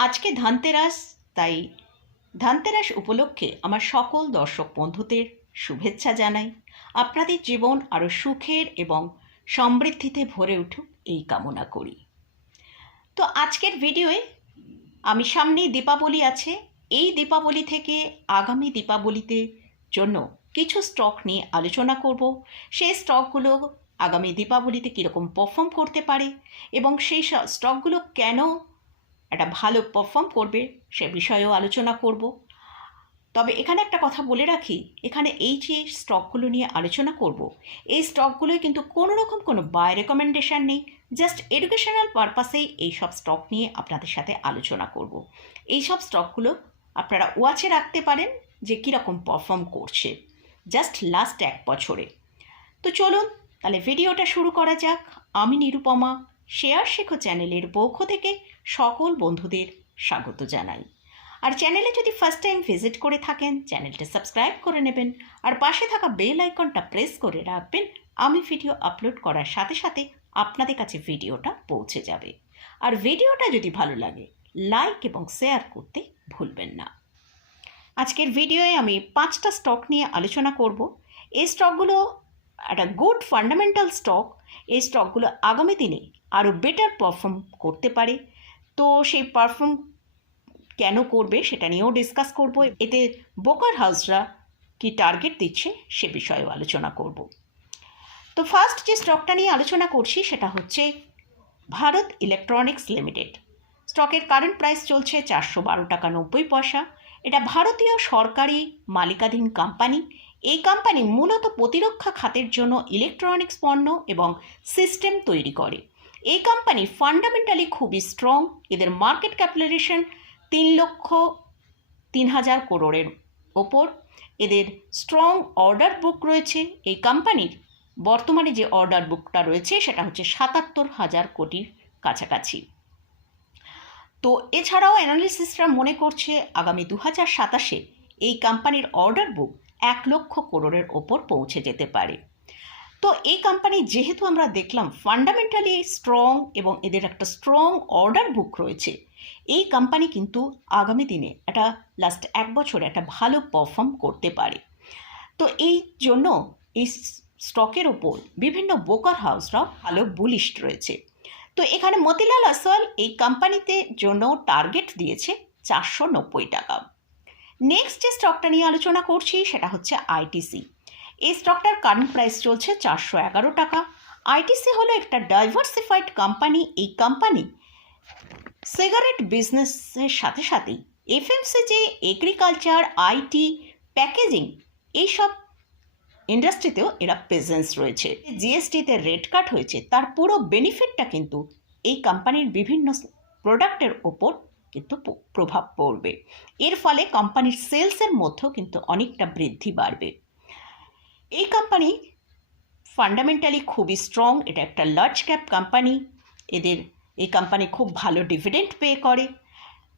আজকে ধানতেরাস, তাই ধানতেরাস উপলক্ষে আমার সকল দর্শক বন্ধুদের শুভেচ্ছা জানাই। আপনাদের জীবন আরও সুখের এবং সমৃদ্ধিতে ভরে উঠুক এই কামনা করি। তো আজকের ভিডিওয়ে আমি সামনেই দীপাবলি আছে। এই দীপাবলি থেকে আগামী দীপাবলিতে জন্য কিছু স্টক নিয়ে আলোচনা করব। সেই স্টকগুলো আগামী দীপাবলিতে কীরকম পারফর্ম করতে পারে এবং সেই স্টকগুলো কেন একটা ভালো পারফর্ম করবে, সে বিষয়েও আলোচনা করব। তবে এখানে একটা কথা বলে রাখি, এখানে এই যে স্টকগুলো নিয়ে আলোচনা করব, এই স্টকগুলোই কিন্তু কোনো রকম কোনো বাই রেকমেন্ডেশান নেই জাস্ট এডুকেশনাল পারপাসেই এই সব স্টক নিয়ে আপনাদের সাথে আলোচনা করব। এই সব স্টকগুলো আপনারা ওয়াচে রাখতে পারেন যে কীরকম পারফর্ম করছে জাস্ট লাস্ট এক বছরে। তো চলুন, তাহলে ভিডিওটা শুরু করা যাক। আমি নিরুপমা, শেয়ার শেখো চ্যানেলের পক্ষ থেকে সকল বন্ধুদের স্বাগত জানাই। আর চ্যানেলে যদি ফার্স্ট টাইম ভিজিট করে থাকেন চ্যানেলটা সাবস্ক্রাইব করে নেবেন। আর পাশে থাকা বেল আইকনটা প্রেস করে রাখবেন। আমি ভিডিও আপলোড করার সাথে সাথে আপনাদের কাছে ভিডিওটা পৌঁছে যাবে। আর ভিডিওটা যদি ভালো লাগে লাইক এবং শেয়ার করতে ভুলবেন না। আজকের ভিডিওয়ে আমি পাঁচটা স্টক নিয়ে আলোচনা করব। এই স্টকগুলো একটা গুড ফান্ডামেন্টাল স্টক এই স্টকগুলো আগামী দিনে আরও বেটার পারফর্ম করতে পারে। তো সেই পারফর্ম কেন করবে সেটা নিয়েও ডিসকাস করব। এতে বোকার হাউসরা কি টার্গেট দিচ্ছে সে বিষয়েও আলোচনা করব। তো ফার্স্ট যে স্টকটা নিয়ে আলোচনা করছি সেটা হচ্ছে ভারত ইলেকট্রনিক্স লিমিটেড স্টকের কারেন্ট প্রাইস চলছে চারশো বারো টাকা নব্বই পয়সা। এটা ভারতীয় সরকারি মালিকাধীন কোম্পানি এই কোম্পানি মূলত প্রতিরক্ষা খাতের জন্য ইলেকট্রনিক্স পণ্য এবং সিস্টেম তৈরি করে। এই কোম্পানি ফান্ডামেন্টালি খুবই স্ট্রং এদের মার্কেট ক্যাপিটালাইজেশন তিন লক্ষ তিন হাজার করোড়ের ওপর। এদের স্ট্রং অর্ডার বুক রয়েছে। এই কোম্পানির বর্তমানে যে অর্ডার বুকটা রয়েছে, সেটা হচ্ছে সাতাত্তর হাজার কোটির কাছাকাছি। তো এছাড়াও অ্যানালিসিসরা মনে করছে আগামী দু হাজার সাতাশে এই কোম্পানির অর্ডার বুক এক লক্ষ করোড়ের ওপর পৌঁছে যেতে পারে। তো এই কোম্পানি যেহেতু আমরা দেখলাম ফান্ডামেন্টালি স্ট্রং এবং এদের একটা স্ট্রং অর্ডার বুক রয়েছে, এই কোম্পানি কিন্তু আগামী দিনে একটা লাস্ট এক বছর একটা ভালো পারফর্ম করতে পারে। তো এই জন্য এই স্টকের ওপর বিভিন্ন বোকার হাউসরাও ভালো বুলিশ রয়েছে। তো এখানে মতিলাল আসওয়াল এই কোম্পানিতে জন্য টার্গেট দিয়েছে চারশো নব্বই টাকা। নেক্সট যে স্টকটা নিয়ে আলোচনা করছি সেটা হচ্ছে আইটিসি এই স্টকটার কারেন্ট প্রাইস চলছে চারশো এগারো টাকা। আইটিসি হলো একটা ডাইভার্সিফাইড কোম্পানি এই কোম্পানি সিগারেট বিজনেসের সাথে সাথেই এফএমসিজি এগ্রিকালচার আইটি প্যাকেজিং এইসব ইন্ডাস্ট্রিতেও এরা প্রেজেন্স রয়েছে। জিএসটিতে রেট কাট হয়েছে। তার পুরো বেনিফিটটা কিন্তু এই কোম্পানির বিভিন্ন প্রোডাক্টের ওপর কিন্তু প্রভাব পড়বে। এর ফলে কোম্পানির সেলসের মধ্যেও কিন্তু অনেকটা বৃদ্ধি বাড়বে। এই কোম্পানি ফান্ডামেন্টালি খুবই স্ট্রং এটা একটা লার্জ ক্যাপ কোম্পানি এদের এই কোম্পানি খুব ভালো ডিভিডেন্ড পে করে।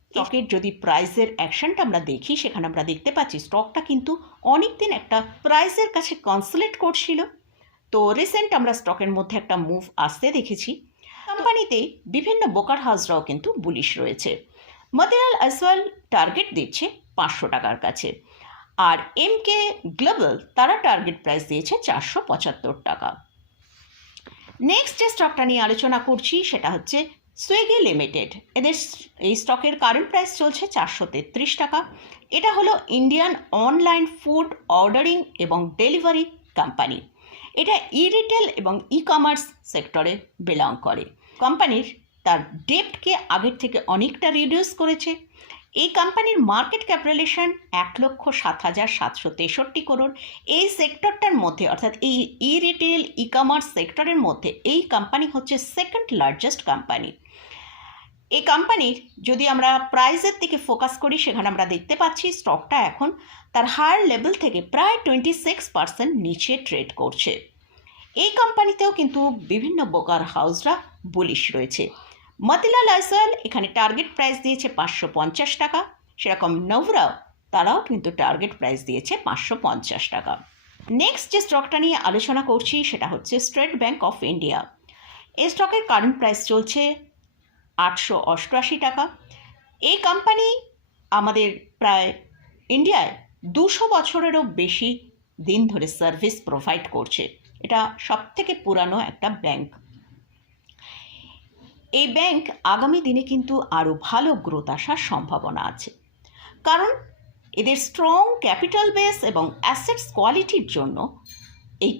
স্টকের যদি প্রাইসের অ্যাকশনটা আমরা দেখি সেখানে আমরা দেখতে পাচ্ছি স্টকটা কিন্তু অনেক দিন একটা প্রাইসের কাছে কনসুলেট করছিল। তো রিসেন্ট আমরা স্টকের মধ্যে একটা মুভ আসতে দেখেছি। কোম্পানিতে বিভিন্ন বোকার হাউসরাও কিন্তু বুলিশ রয়েছে। মতিলাল আসওয়াল টার্গেট দিচ্ছে পাঁচশো টাকার কাছে। আর এম কে গ্লোবাল তারা টার্গেট প্রাইস দিয়েছে চারশো পঁচাত্তর টাকা। নেক্সট যে স্টকটা নিয়ে আলোচনা করছি সেটা হচ্ছে সুইগি লিমিটেড এদের এই স্টকের কারেন্ট প্রাইস চলছে চারশো তেত্রিশ টাকা। এটা হলো ইন্ডিয়ান অনলাইন ফুড অর্ডারিং এবং ডেলিভারি কোম্পানি এটা ই রিটেল এবং ই কমার্স সেক্টরে বিলং করে। কোম্পানির তার ডেপ্টকে আগের থেকে অনেকটা রিডিউস করেছে। এই কোম্পানির মার্কেট ক্যাপিটালেশন এক লক্ষ সাত হাজার সাতশো তেষট্টি করোড় এই সেক্টরটার মধ্যে, অর্থাৎ এই ই রিটেল ই কমার্স সেক্টরের মধ্যে এই কোম্পানি হচ্ছে সেকেন্ড লার্জেস্ট কোম্পানি এই কোম্পানির যদি আমরা প্রাইসের দিকে ফোকাস করি, সেখানে আমরা দেখতে পাচ্ছি স্টকটা এখন তার হায়ার লেভেল থেকে প্রায় টোয়েন্টি সিক্স পার্সেন্ট নিচে ট্রেড করছে। এই কোম্পানিতেও কিন্তু বিভিন্ন বোকার হাউসরা বুলিশ রয়েছে। মতিলাল আসওয়াল এখানে টার্গেট প্রাইস দিয়েছে পাঁচশো পঞ্চাশ টাকা। সেরকম নভরাও তারাও কিন্তু টার্গেট প্রাইস দিয়েছে পাঁচশো পঞ্চাশ টাকা। নেক্সট যে স্টকটা নিয়ে আলোচনা করছি, সেটা হচ্ছে স্টেট ব্যাঙ্ক অফ ইন্ডিয়া এই স্টকের কারেন্ট প্রাইস চলছে আটশো অষ্টআশি টাকা। এই কোম্পানি আমাদের প্রায় ইন্ডিয়ায় দুশো বছরেরও বেশি দিন ধরে সার্ভিস প্রোভাইড করছে। এটা সবথেকে পুরানো একটা ব্যাংক এই ব্যাংক আগামী দিনে কিন্তু আরও ভালো গ্রোথ আসার সম্ভাবনা আছে। কারণ এদের স্ট্রং ক্যাপিটাল বেস এবং অ্যাসেটস কোয়ালিটির জন্য এই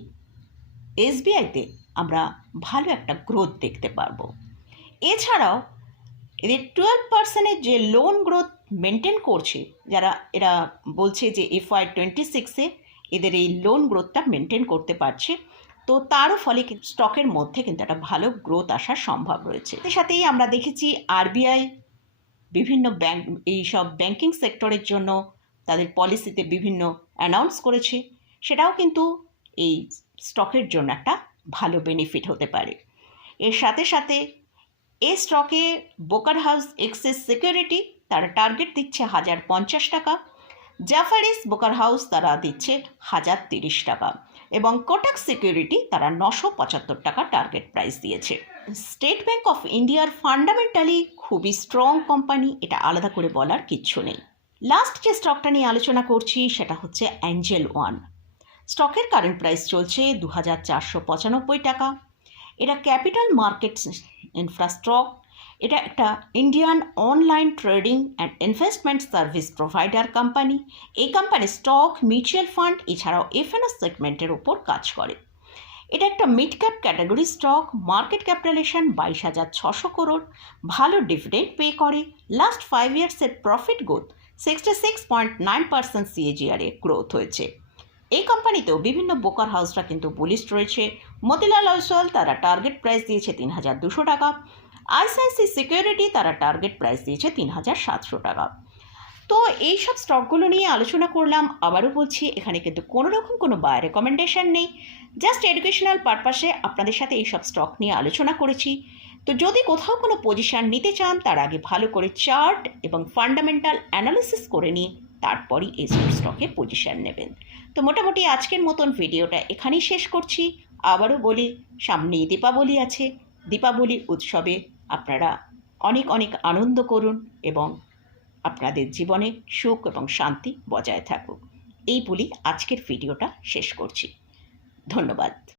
এসবিআইতে আমরা ভালো একটা গ্রোথ দেখতে পারব। এছাড়াও এদের টুয়েলভ পার্সেন্টের যে লোন গ্রোথ মেনটেন করছে, যারা, এরা বলছে যে এফআই টোয়েন্টি সিক্সে এদের এই লোন গ্রোথটা মেনটেন করতে পারছে। তো তারও ফলে স্টকের মধ্যে কিন্তু একটা ভালো গ্রোথ আসার সম্ভব রয়েছে। এর সাথেই আমরা দেখেছি আরবিআই বিভিন্ন ব্যাংক এই সব ব্যাংকিং সেক্টরের জন্য তাদের পলিসিতে বিভিন্ন অ্যানাউন্স করেছে। সেটাও কিন্তু এই স্টকের জন্য একটা ভালো বেনিফিট হতে পারে। এর সাথে সাথে এই স্টকে বোকার হাউস এক্সেস সিকিউরিটি তারা টার্গেট দিচ্ছে হাজার পঞ্চাশ টাকা। জাফারিস বোকার হাউস তারা দিচ্ছে হাজার তিরিশ টাকা। এবং কোটাক সিকিউরিটি তারা নশো পঁচাত্তর টাকা টার্গেট প্রাইস দিয়েছে। স্টেট ব্যাংক অফ ইন্ডিয়ার ফান্ডামেন্টালি খুবই স্ট্রং কোম্পানি এটা আলাদা করে বলার কিচ্ছু নেই। লাস্ট যে স্টকটা নিয়ে আলোচনা করছি, সেটা হচ্ছে অ্যাঞ্জেল ওয়ান স্টকের কারেন্ট প্রাইস চলছে দু হাজার চারশো পঁচানব্বই টাকা। এটা ক্যাপিটাল মার্কেট ইনফ্রাস্ট্রক এটা একটা Indian online trading and investment service provider company এই কোম্পানি স্টক মিউচুয়াল ফান্ড এছাড়াও এফএনও সেগমেন্টের ওপর কাজ করে। এটা একটা mid cap category stock market capitalization বাইশ হাজার ছশো করোড় ভালো ডিভিডেন্ড পে করে। Last five ইয়ার্সের profit growth sixty six point nine percent সিএজিআরে growth হয়েছে। এই কোম্পানিতেও বিভিন্ন বোকার হাউসরা কিন্তু বুলিশ রয়েছে। মতিলাল ওসওয়াল তারা টার্গেট প্রাইস দিয়েছে তিন হাজার দুশো টাকা। আইসিআইসি সিকিউরিটি তারা টার্গেট প্রাইস দিয়েছে তিন হাজার সাতশো টাকা। তো এই সব স্টকগুলো নিয়ে আলোচনা করলাম, আবারও বলছি, এখানে কিন্তু কোনো রকম কোনো বায় রেকমেন্ডেশন নেই। জাস্ট এডুকেশনাল পারপাসে আপনাদের সাথে এই সব স্টক নিয়ে আলোচনা করেছি। তো যদি কোথাও কোনো পজিশন নিতে চান, তার আগে ভালো করে চার্ট এবং ফান্ডামেন্টাল অ্যানালিসিস করে নিয়ে তারপরই এই স্টকে পজিশন নেবেন। তো মোটামুটি আজকের মতন ভিডিওটা এখানেই শেষ করছি। আবারও বলি, সামনেই দীপাবলি আছে। দীপাবলির উৎসবে আপনারা অনেক অনেক আনন্দ করুন এবং আপনাদের জীবনে সুখ এবং শান্তি বজায় থাকুক। এই বলি আজকের ভিডিওটা শেষ করছি। ধন্যবাদ।